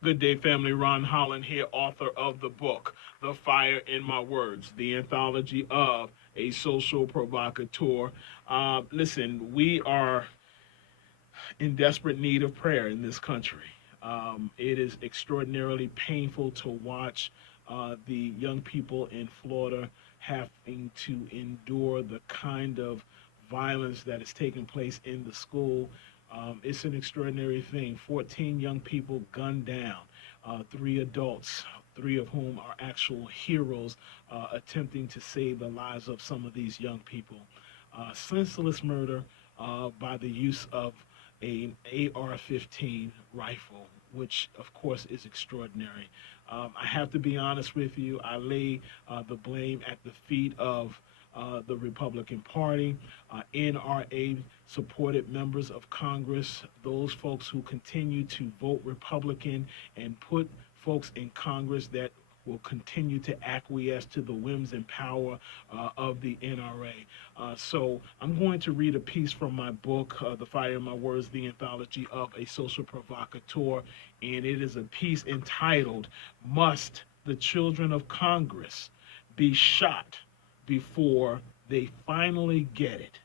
Good day, family. Ron Holland here, author of the book, The Fire in My Words, the anthology of a social provocateur. Listen, we are in desperate need of prayer in this country. It is extraordinarily painful to watch the young people in Florida having to endure the kind of violence that is taking place in the school. It's an extraordinary thing. 14 young people gunned down, three adults, three of whom are actual heroes attempting to save the lives of some of these young people. Senseless murder by the use of an AR-15 rifle, which of course is extraordinary. I have to be honest with you. I lay the blame at the feet of the Republican Party, NRA supported members of Congress, those folks who continue to vote Republican and put folks in Congress that will continue to acquiesce to the whims and power of the NRA. So I'm going to read a piece from my book, The Fire in My Words, the anthology of a social provocateur, and it is a piece entitled, Must the Children of Congress Be Shot Before They Finally Get It?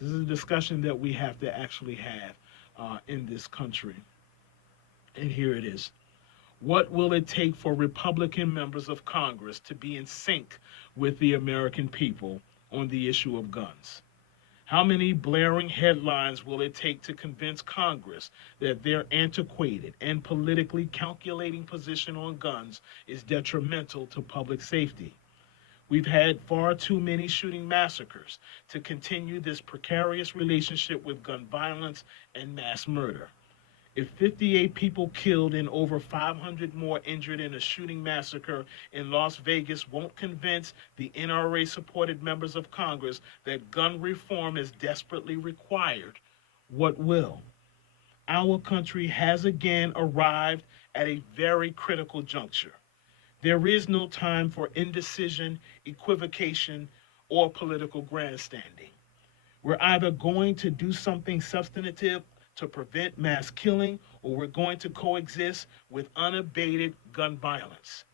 This is a discussion that we have to actually have in this country. And here it is. What will it take for Republican members of Congress to be in sync with the American people on the issue of guns? How many blaring headlines will it take to convince Congress that their antiquated and politically calculating position on guns is detrimental to public safety? We've had far too many shooting massacres to continue this precarious relationship with gun violence and mass murder. If 58 people killed and over 500 more injured in a shooting massacre in Las Vegas won't convince the NRA supported members of Congress that gun reform is desperately required, what will? Our country has again arrived at a very critical juncture. There is no time for indecision, equivocation, or political grandstanding. We're either going to do something substantive to prevent mass killing, or we're going to coexist with unabated gun violence.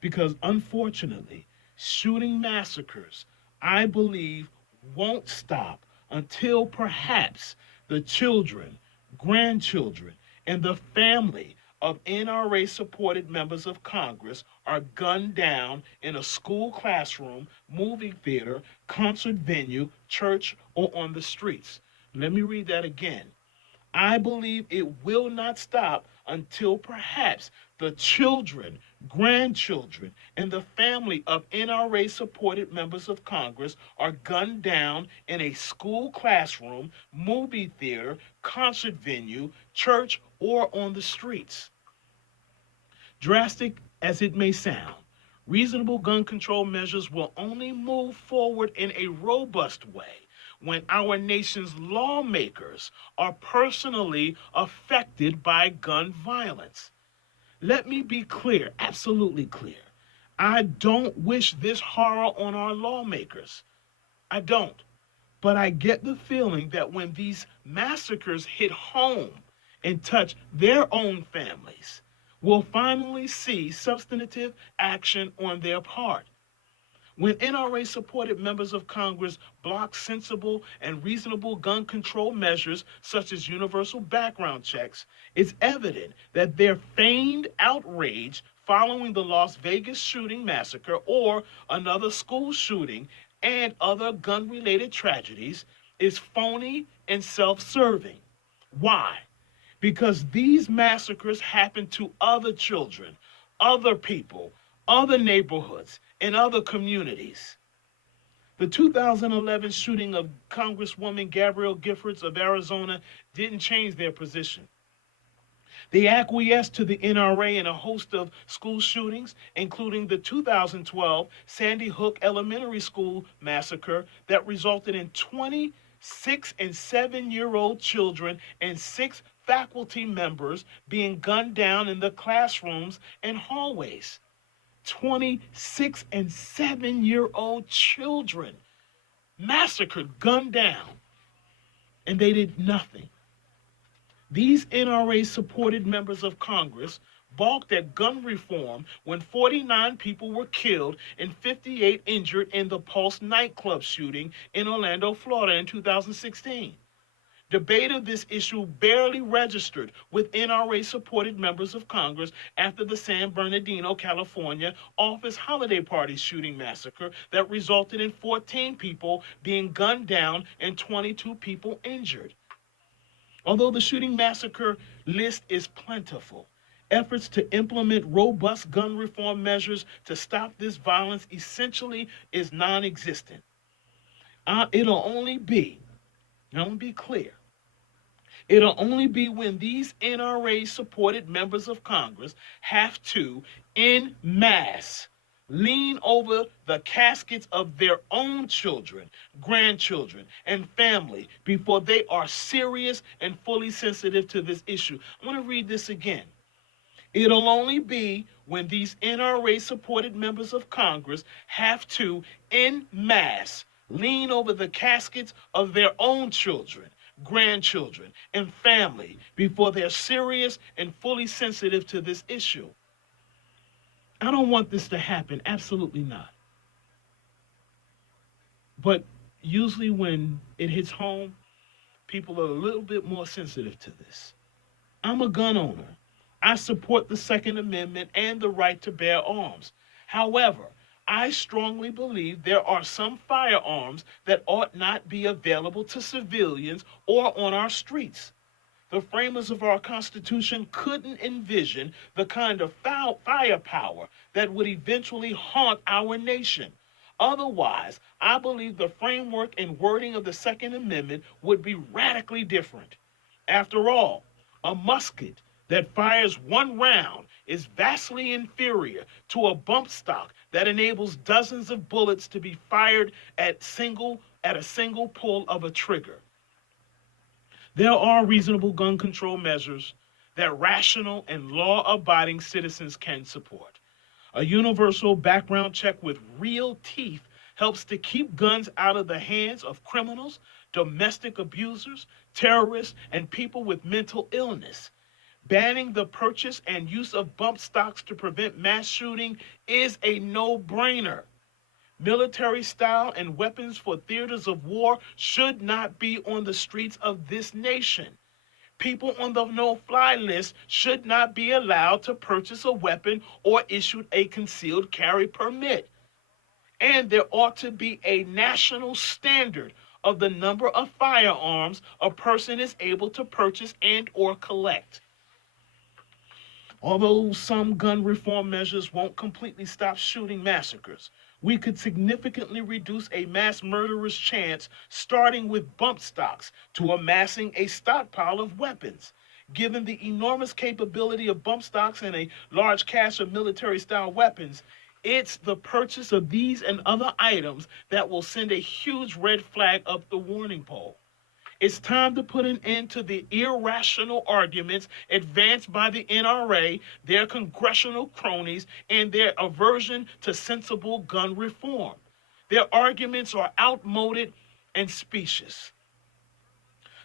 Because unfortunately, shooting massacres, I believe, won't stop until perhaps the children, grandchildren, and the family of NRA supported members of Congress are gunned down in a school classroom, movie theater, concert venue, church, or on the streets. Let me read that again. I believe it will not stop until perhaps the children, grandchildren, and the family of NRA supported members of Congress are gunned down in a school classroom, movie theater, concert venue, church, or on the streets. Drastic as it may sound, reasonable gun control measures will only move forward in a robust way when our nation's lawmakers are personally affected by gun violence. Let me be clear, absolutely clear. I don't wish this horror on our lawmakers. I don't. But I get the feeling that when these massacres hit home and touch their own families, we'll finally see substantive action on their part. When NRA supported members of Congress block sensible and reasonable gun control measures such as universal background checks, it's evident that their feigned outrage following the Las Vegas shooting massacre or another school shooting and other gun related tragedies is phony and self serving. Why? Because these massacres happen to other children, other people, other neighborhoods, and other communities. The 2011 shooting of Congresswoman Gabrielle Giffords of Arizona didn't change their position. They acquiesced to the NRA in a host of school shootings, including the 2012 Sandy Hook Elementary School massacre that resulted in 26 and 7-year-old children and 6 faculty members being gunned down in the classrooms and hallways. 26 and 7-year-old children massacred, gunned down, and they did nothing. These NRA supported members of Congress balked at gun reform when 49 people were killed and 58 injured in the Pulse nightclub shooting in Orlando, Florida in 2016. Debate of this issue barely registered with NRA supported members of Congress after the San Bernardino, California office holiday party shooting massacre that resulted in 14 people being gunned down and 22 people injured. Although the shooting massacre list is plentiful, efforts to implement robust gun reform measures to stop this violence essentially is non existent. It'll only be, let me be clear, it'll only be when these NRA supported members of Congress have to, en masse, lean over the caskets of their own children, grandchildren, and family before they are serious and fully sensitive to this issue. I want to read this again. It'll only be when these NRA supported members of Congress have to, en masse, lean over the caskets of their own children, grandchildren, and family before they're serious and fully sensitive to this issue. I don't want this to happen, absolutely not. But usually when it hits home, people are a little bit more sensitive to this. I'm a gun owner. I support the Second Amendment and the right to bear arms. However, I strongly believe there are some firearms that ought not be available to civilians or on our streets. The framers of our Constitution couldn't envision the kind of firepower that would eventually haunt our nation. Otherwise, I believe the framework and wording of the Second Amendment would be radically different. After all, a musket that fires one round is vastly inferior to a bump stock that enables dozens of bullets to be fired at a single pull of a trigger. There are reasonable gun control measures that rational and law-abiding citizens can support. A universal background check with real teeth helps to keep guns out of the hands of criminals, domestic abusers, terrorists, and people with mental illness. Banning the purchase and use of bump stocks to prevent mass shooting is a no-brainer. Military style and weapons for theaters of war should not be on the streets of this nation. People on the no-fly list should not be allowed to purchase a weapon or issued a concealed carry permit. And there ought to be a national standard of the number of firearms a person is able to purchase and or collect. Although some gun reform measures won't completely stop shooting massacres, we could significantly reduce a mass murderer's chance, starting with bump stocks to amassing a stockpile of weapons. Given the enormous capability of bump stocks and a large cache of military-style weapons, it's the purchase of these and other items that will send a huge red flag up the warning pole. It's time to put an end to the irrational arguments advanced by the NRA, their congressional cronies, and their aversion to sensible gun reform. Their arguments are outmoded and specious.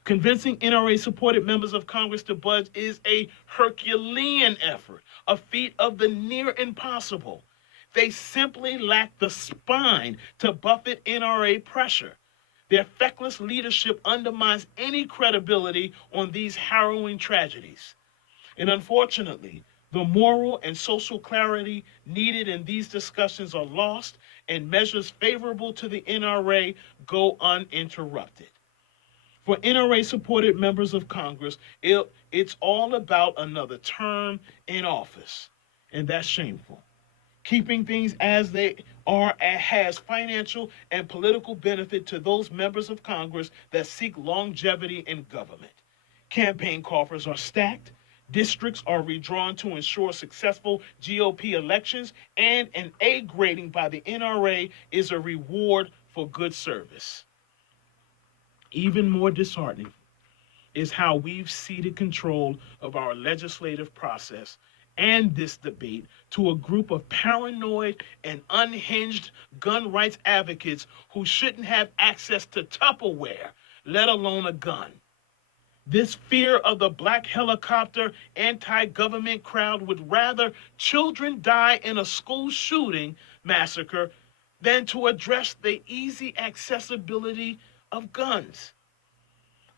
Convincing NRA-supported members of Congress to budge is a Herculean effort, a feat of the near impossible. They simply lack the spine to buffet NRA pressure. Their feckless leadership undermines any credibility on these harrowing tragedies. And unfortunately, the moral and social clarity needed in these discussions are lost, and measures favorable to the NRA go uninterrupted. For NRA-supported members of Congress, it's all about another term in office, and that's shameful. Keeping things as they are has financial and political benefit to those members of Congress that seek longevity in government. Campaign coffers are stacked, districts are redrawn to ensure successful GOP elections, and an A grading by the NRA is a reward for good service. Even more disheartening is how we've ceded control of our legislative process and this debate to a group of paranoid and unhinged gun rights advocates who shouldn't have access to Tupperware, let alone a gun. This fear of the black helicopter anti-government crowd would rather children die in a school shooting massacre than to address the easy accessibility of guns.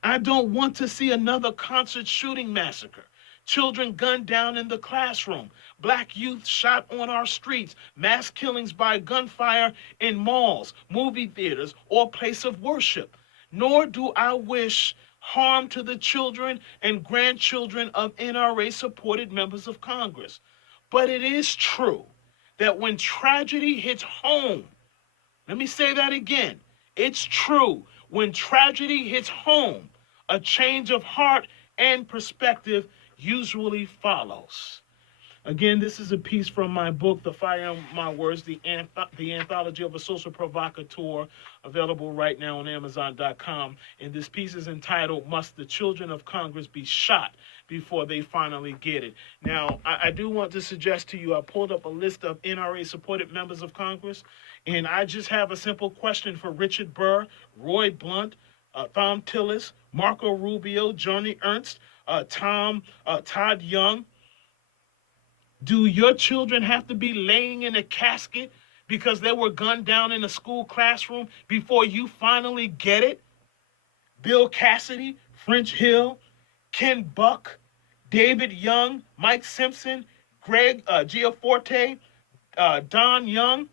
I don't want to see another concert shooting massacre. Children gunned down in the classroom, black youth shot on our streets, mass killings by gunfire in malls, movie theaters, or place of worship. Nor do I wish harm to the children and grandchildren of NRA supported members of Congress. But it is true that when tragedy hits home, let me say that again. It's true. When tragedy hits home, a change of heart and perspective usually follows. Again, this is a piece from my book, The Fire in My Words, the Anthology of a Social Provocateur, available right now on Amazon.com. And this piece is entitled, Must the Children of Congress Be Shot Before They Finally Get It? Now, I do want to suggest to you, I pulled up a list of NRA-supported members of Congress, and I just have a simple question for Richard Burr, Roy Blunt, Thom Tillis, Marco Rubio, Joni Ernst, Todd Young. Do your children have to be laying in a casket because they were gunned down in a school classroom before you finally get it? Bill Cassidy, French Hill, Ken Buck, David Young, Mike Simpson, Greg Giaforte, Don Young.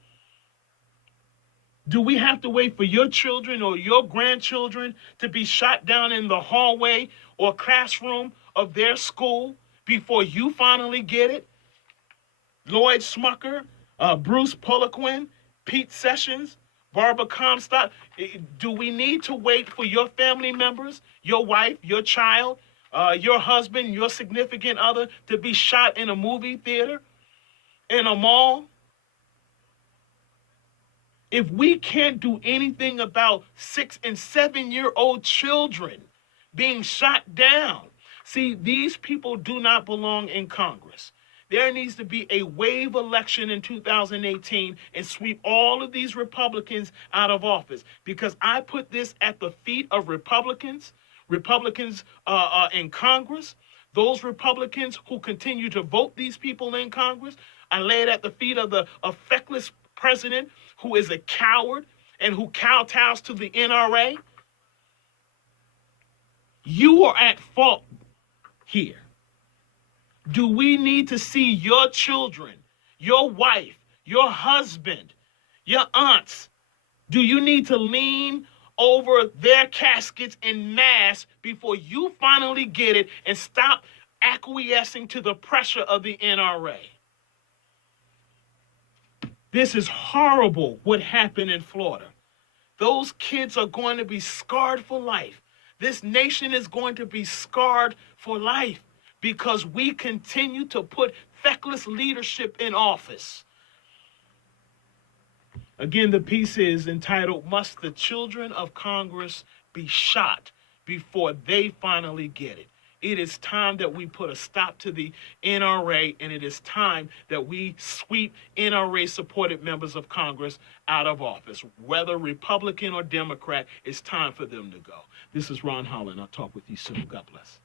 Do we have to wait for your children or your grandchildren to be shot down in the hallway or classroom of their school before you finally get it? Lloyd Smucker, Bruce Poliquin, Pete Sessions, Barbara Comstock. Do we need to wait for your family members, your wife, your child, your husband, your significant other to be shot in a movie theater, in a mall? If we can't do anything about 6 and 7-year-old children being shot down, see, these people do not belong in Congress. There needs to be a wave election in 2018 and sweep all of these Republicans out of office, because I put this at the feet of Republicans in Congress, those Republicans who continue to vote these people in Congress. I lay it at the feet of the feckless president who is a coward and who kowtows to the NRA. You are at fault here. Do we need to see your children, your wife, your husband, your aunts? Do you need to lean over their caskets en masse before you finally get it and stop acquiescing to the pressure of the NRA? This is horrible what happened in Florida. Those kids are going to be scarred for life. This nation is going to be scarred for life because we continue to put feckless leadership in office. Again, the piece is entitled, Must the Children of Congress Be Shot Before They Finally Get It? It is time that we put a stop to the NRA, and it is time that we sweep NRA-supported members of Congress out of office. Whether Republican or Democrat, it's time for them to go. This is Ron Holland. I'll talk with you soon. God bless.